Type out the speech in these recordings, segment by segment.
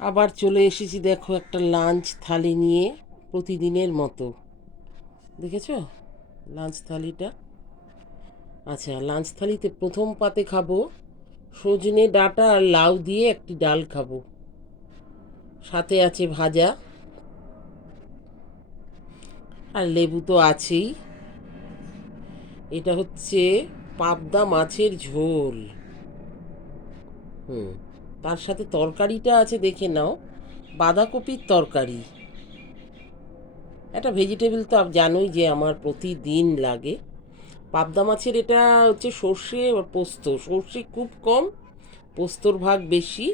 আবার চলে এসেছি দেখো একটা লাঞ্চ থালি নিয়ে, প্রতিদিনের মতো। দেখেছো লাঞ্চ থালিটা? আচ্ছা, লাঞ্চ থালিতে প্রথম পাতে খাবো সজনে ডাঁটা আর লাউ দিয়ে একটি ডাল খাবো, সাথে আছে ভাজা, আর লেবু তো আছেই। এটা হচ্ছে পাবদা মাছের ঝোল। হুম, তার সাথে তরকারিটা আছে, দেখে নাও, বাঁধাকপির তরকারি। একটা ভেজিটেবল তো জানোই যে আমার প্রতিদিন লাগে। পাবদা মাছের এটা হচ্ছে সর্ষে আর পোস্ত, সর্ষে খুব কম, পোস্তর ভাগ বেশি।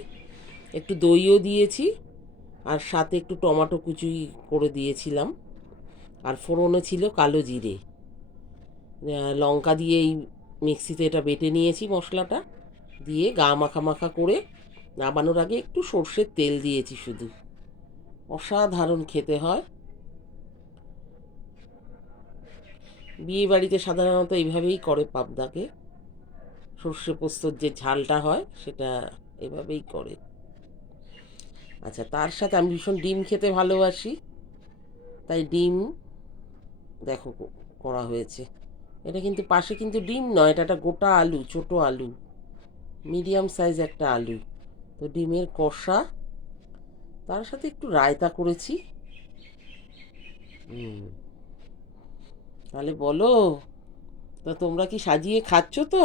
একটু দইও দিয়েছি, আর সাথে একটু টমেটো কুচি করে দিয়েছিলাম। আর ফোড়নে ছিল কালো জিরে, লঙ্কা দিয়ে এই মিক্সিতে এটা বেটে নিয়েছি মশলাটা, দিয়ে গা মাখা মাখা করে নামানোর আগে একটু সর্ষের তেল দিয়েছি শুধু। অসাধারণ খেতে হয়। বিয়ে বাড়িতে সাধারণত এইভাবেই করে পাবদাকে, সর্ষে পোস্তর যে ঝালটা হয় সেটা এভাবেই করে। আচ্ছা, তার সাথে আমি ভীষণ ডিম খেতে ভালোবাসি, তাই ডিম দেখো করা হয়েছে। এটা কিন্তু পাশে কিন্তু ডিম নয়, এটা একটা গোটা আলু, ছোট আলু, মিডিয়াম সাইজ একটা আলু। তো ডিমের কষা, তার সাথে একটু রায়তা করেছি। হুম, তাহলে বলো, তা তোমরা কি সাজিয়ে খাচ্ছ তো?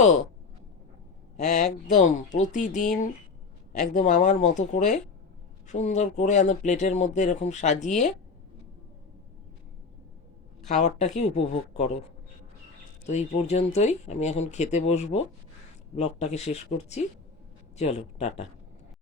একদম প্রতিদিন, একদম আমার মতো করে সুন্দর করে প্লেটের মধ্যে এরকম সাজিয়ে খাবারটাকে উপভোগ করো। তো এই পর্যন্তই, আমি এখন খেতে বসবো, ব্লগটাকে শেষ করছি। চলো, টাটা।